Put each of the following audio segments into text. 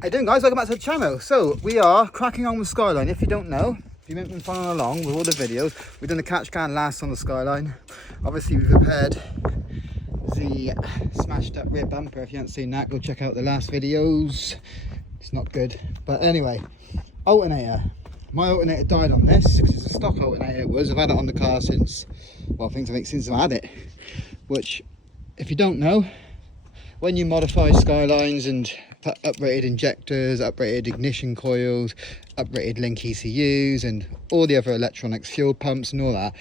How you doing, guys? Welcome back to the channel. So we are cracking on with Skyline. If you don't know, if you've been following along with all the videos, we've done the catch can last on the Skyline. Obviously we've repaired the smashed up rear bumper. If you haven't seen that, go check out the last videos. It's not good, but anyway, alternator. My alternator died on this because it's a stock alternator. I've had it on the car since, well, I think since I had it. Which, if you don't know, when you modify Skylines and put uprated injectors, uprated ignition coils, uprated link ECUs and all the other electronics, fuel pumps and all that,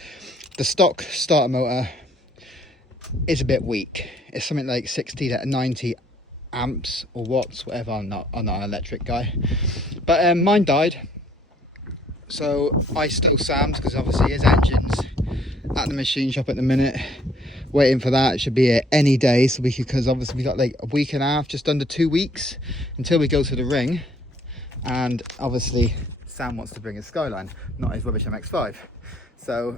the stock starter motor is a bit weak. It's something like 60 to 90 amps or watts, whatever. I'm not an electric guy, but mine died, so I stole Sam's because obviously his engine's at the machine shop at the minute, waiting for that. It should be here any day, so because obviously we got like a week and a half, just under 2 weeks until we go to the ring. And obviously Sam wants to bring his Skyline, not his rubbish MX-5. So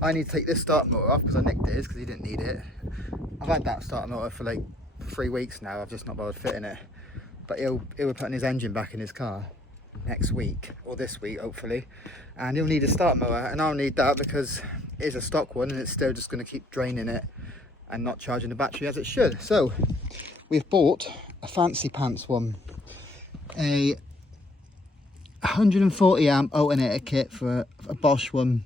I need to take this starter motor off because I nicked his because he didn't need it. I've had that starter motor for like 3 weeks now. I've just not bothered fitting it, but he'll be putting his engine back in his car next week or this week hopefully, and he'll need a starter motor and I'll need that because it is a stock one and it's still just going to keep draining it and not charging the battery as it should. So we've bought a fancy pants one, a 140 amp alternator kit for a Bosch one.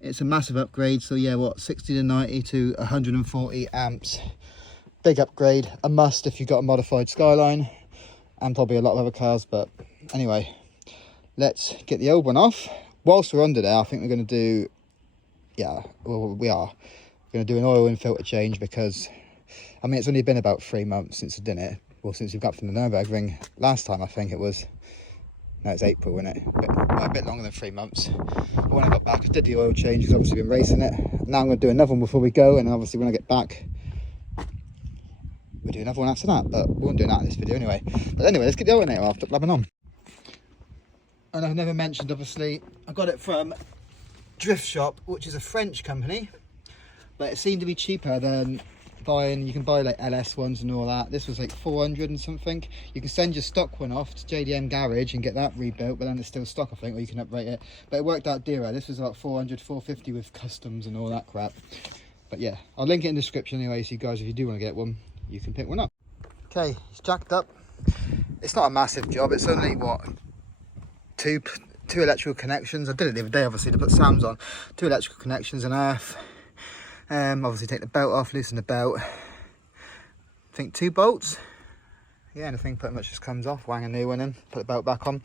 It's a massive upgrade, so yeah, what, 60 to 90 to 140 amps. Big upgrade, a must if you've got a modified Skyline and probably a lot of other cars. But anyway, let's get the old one off. Whilst we're under there, I think we're going to do, yeah, well, we are going to do an oil and filter change because, I mean, it's only been about 3 months since I did it. Well, since we've got from the Nürburgring last time, I think it was. No, it's April, isn't it? A bit longer than 3 months. But when I got back, I did the oil change because obviously been racing it. Now I'm going to do another one before we go, and obviously when I get back, we'll do another one after that. But we won't do that in this video anyway. But anyway, let's get the alternator off, stop blabbing on. And I've never mentioned, obviously, I got it from Drift Shop, which is a French company, but it seemed to be cheaper than buying. You can buy like LS ones and all that. This was like 400 and something. You can send your stock one off to JDM garage and get that rebuilt, but then it's still stock, I think, or you can uprate it. But it worked out dearer. This was about 400, 450 with customs and all that crap. But yeah, I'll link it in the description anyway, so you guys, if you do want to get one, you can pick one up. Okay, it's jacked up. It's not a massive job. It's only what, two electrical connections. I did it the other day, obviously, to put Sam's on. 2 electrical connections and earth. Obviously take the belt off, loosen the belt. I think 2 bolts. Yeah, and the thing pretty much just comes off. Wang a new one in, put the belt back on.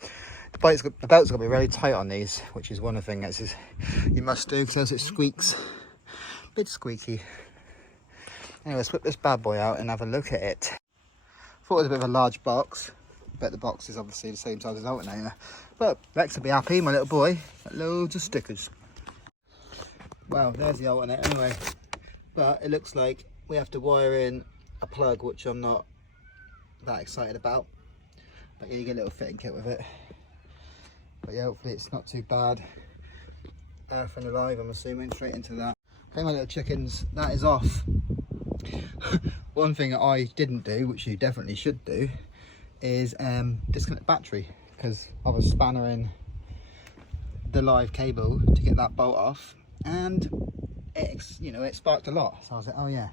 The belt's got to be really tight on these, which is one of the things you must do because it squeaks. A bit squeaky. Anyway, let's whip this bad boy out and have a look at it. Thought it was a bit of a large box. Bet the box is obviously the same size as alternator. But Rex will be happy, my little boy. Got loads of stickers. Well, there's the alternator anyway. But it looks like we have to wire in a plug, which I'm not that excited about. But yeah, you get a little fitting kit with it. But yeah, hopefully it's not too bad. Earth and alive, I'm assuming, straight into that. Okay, my little chickens, that is off. One thing that I didn't do, which you definitely should do, is disconnect the battery, because I was spannering the live cable to get that bolt off, and it sparked a lot. So I was like, oh yeah,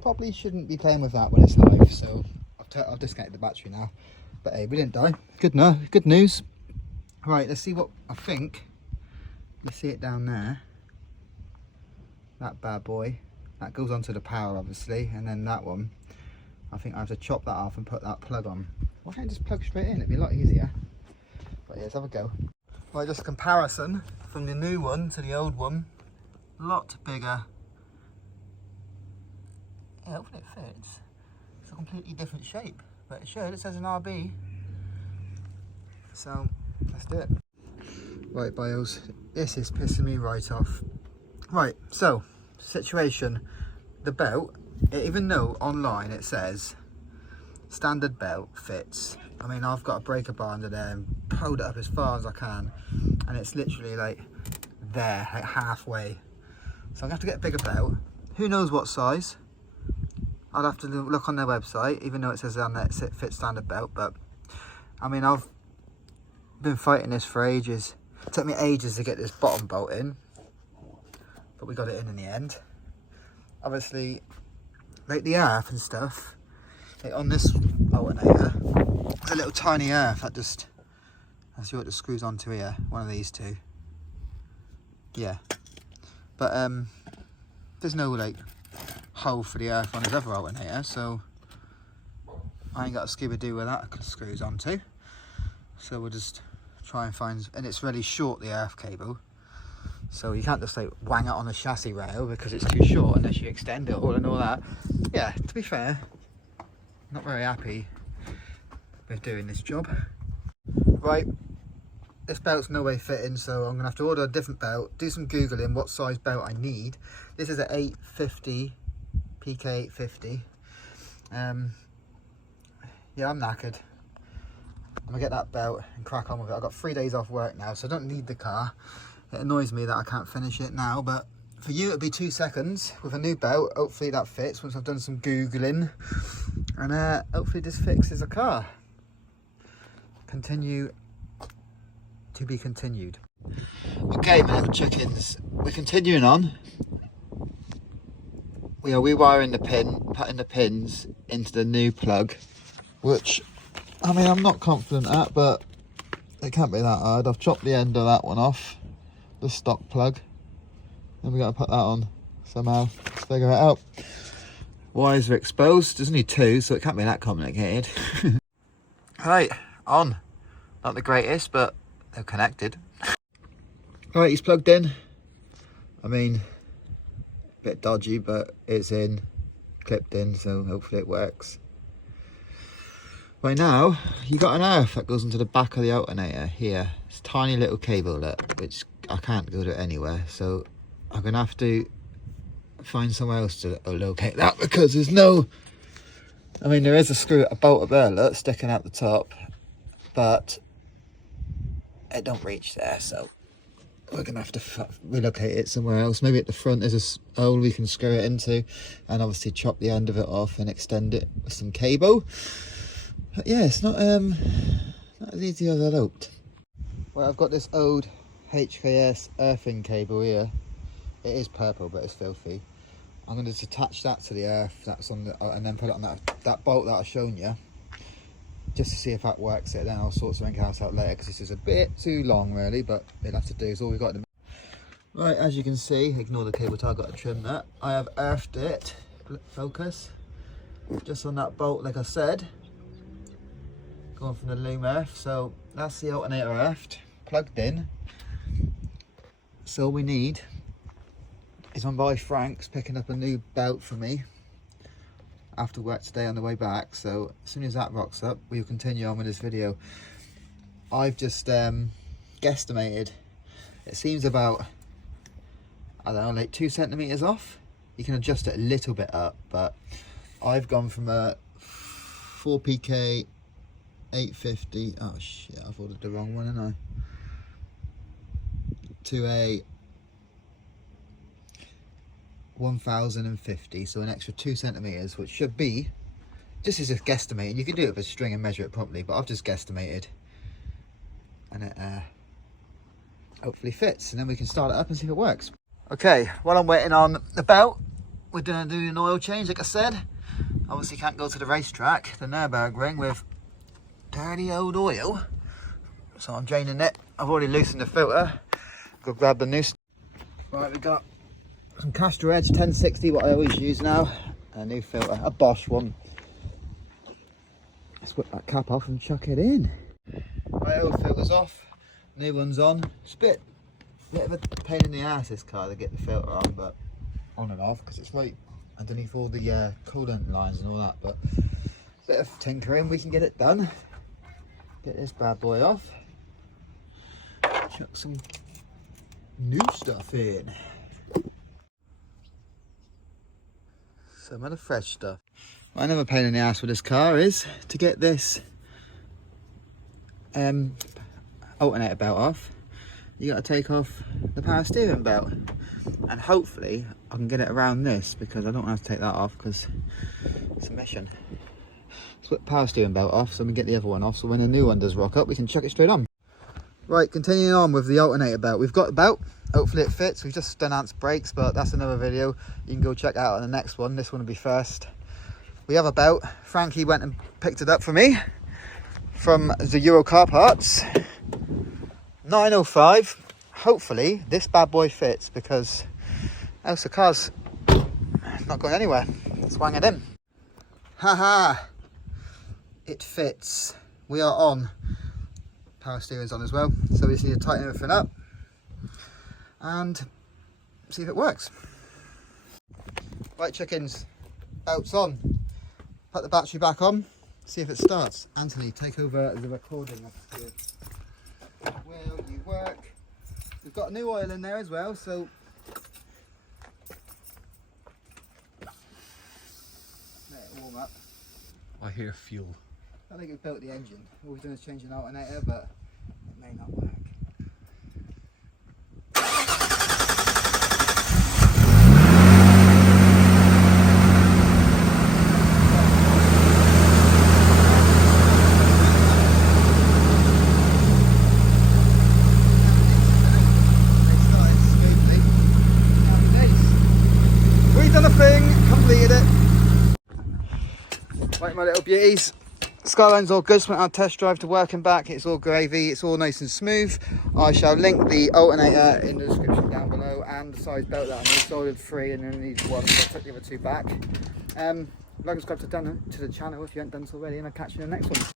probably shouldn't be playing with that when it's live. So I've disconnected the battery now. But hey, we didn't die. Good news. Right, let's see what I think. You see it down there, that bad boy. That goes onto the power, obviously, and then that one, I think I have to chop that off and put that plug on. Why can't I just plug straight in? It'd be a lot easier. But yeah, let's have a go. Right, just a comparison from the new one to the old one. A lot bigger. Yeah, hopefully it fits. It's a completely different shape, but it should. It says an RB. So let's do it. Right, bios, this is pissing me right off. Right, so situation, the belt, even though online it says standard belt fits, I mean, I've got a breaker bar under there and pulled it up as far as I can, and it's literally like there, like halfway. So I'm gonna have to get a bigger belt. Who knows what size? I'll have to look on their website, even though it says on there it fits standard belt, but I mean, I've been fighting this for ages. It took me ages to get this bottom bolt in, but we got it in the end. Obviously, like the earth and stuff, like on this alternator, there's a little tiny earth that just, that's what it screws onto here, one of these two. Yeah, but there's no like hole for the earth on his other alternator, so I ain't got a Scooby-Doo where that screws onto. So we'll just try and find, and it's really short, the earth cable, so you can't just like wang it on the chassis rail because it's too short unless you extend it all and all that. Yeah, to be fair, not very happy with doing this job. Right, this belt's no way fitting, so I'm gonna have to order a different belt, do some googling what size belt I need. This is an 850 PK 850. Yeah, I'm knackered. I'm gonna get that belt and crack on with it. I've got 3 days off work now, so I don't need the car. It annoys me that I can't finish it now, but for you it'll be 2 seconds with a new belt. Hopefully that fits once I've done some googling, and hopefully this fixes the car. Continue to be continued. Okay, my little chickens, we're continuing on. We are rewiring the pin, putting the pins into the new plug, which, I mean, I'm not confident at, but it can't be that hard. I've chopped the end of that one off, the stock plug, and we got to put that on somehow. Let's figure it out. Wires are exposed. There's only 2, so it can't be that complicated. Right, on. Not the greatest, but they're connected. Right, he's plugged in. I mean, a bit dodgy, but it's in, clipped in, so hopefully it works. Right now, you got an earth that goes into the back of the alternator here. It's a tiny little cable that, which I can't go to anywhere, so I'm gonna have to find somewhere else to locate that, because there's no, I mean, there is a bolt up there, look, sticking out the top, but it don't reach there, so we're gonna have to relocate it somewhere else. Maybe at the front there's a hole we can screw it into, and obviously chop the end of it off and extend it with some cable. But yeah, it's not as easy as I'd hoped. Well, I've got this old HKS earthing cable here. It is purple, but it's filthy. I'm going to just attach that to the earth that's on the, and then put it on that bolt that I've shown you, just to see if that works it. Then I'll sort something else out later, because this is a bit too long really, but it'll have to do. It's all we've got to. Right, as you can see, ignore the cable tie, I've got to trim that. I have earthed it, focus, just on that bolt like I said, going from the loom earth. So that's the alternator earthed, plugged in. So all we need is my boy Frank's picking up a new belt for me after work today on the way back. So as soon as that rocks up, we'll continue on with this video. I've just guesstimated, it seems about, I don't know, like 2 centimeters off. You can adjust it a little bit up, but I've gone from a 4PK 850, oh shit, I've ordered the wrong one, haven't I? To a 1050, so an extra 2 centimeters, which should be, just as a guesstimate. You can do it with a string and measure it properly, but I've just guesstimated, and it hopefully fits, and then we can start it up and see if it works. Okay, while I'm waiting on the belt, we're gonna do an oil change, like I said. Obviously can't go to the racetrack, the Nürburgring, with dirty old oil, so I'm draining it. I've already loosened the filter. Go grab the new stuff. Right, we've got some Castor Edge 1060, what I always use now, and a new filter, a Bosch one. Let's whip that cap off and chuck it in. Right, old filter's off, new one's on. It's a bit of a pain in the ass, this car, to get the filter on, but on and off, because it's right underneath all the coolant lines and all that, but a bit of tinkering, we can get it done. Get this bad boy off. Chuck some new stuff in. Some of the fresh stuff. Another pain in the ass with this car is to get this alternator belt off. You got to take off the power steering belt, and hopefully I can get it around this, because I don't want to take that off because it's a mission. split power steering belt off so we can get the other one off, so when the new one does rock up we can chuck it straight on. Right, continuing on with the alternator belt. We've got the belt, hopefully it fits. We've just done Ant's brakes, but that's another video. You can go check out on the next one. This one will be first. We have a belt. Frankie went and picked it up for me from the Euro Car Parts. 905. Hopefully this bad boy fits, because else the car's not going anywhere. Swang it in. Haha, it fits. We are on. Power steering's on as well, so we just need to tighten everything up and see if it works. Right chickens, belt's on. Put the battery back on, see if it starts. Anthony, take over the recording of the will you work. We've got new oil in there as well, so let it warm up. I hear fuel. I think we've built the engine. All we've done is change an alternator, but it may not work. We've done a thing, completed it. Right, my little beauties. Skyline's all good, just went on a test drive to work and back. It's all gravy, it's all nice and smooth. I shall link the alternator in the description down below, and the size belt that I need. So I ordered 3 and then need 1, so I took the other 2 back. Like and subscribe to the channel if you haven't done so already, and I'll catch you in the next one.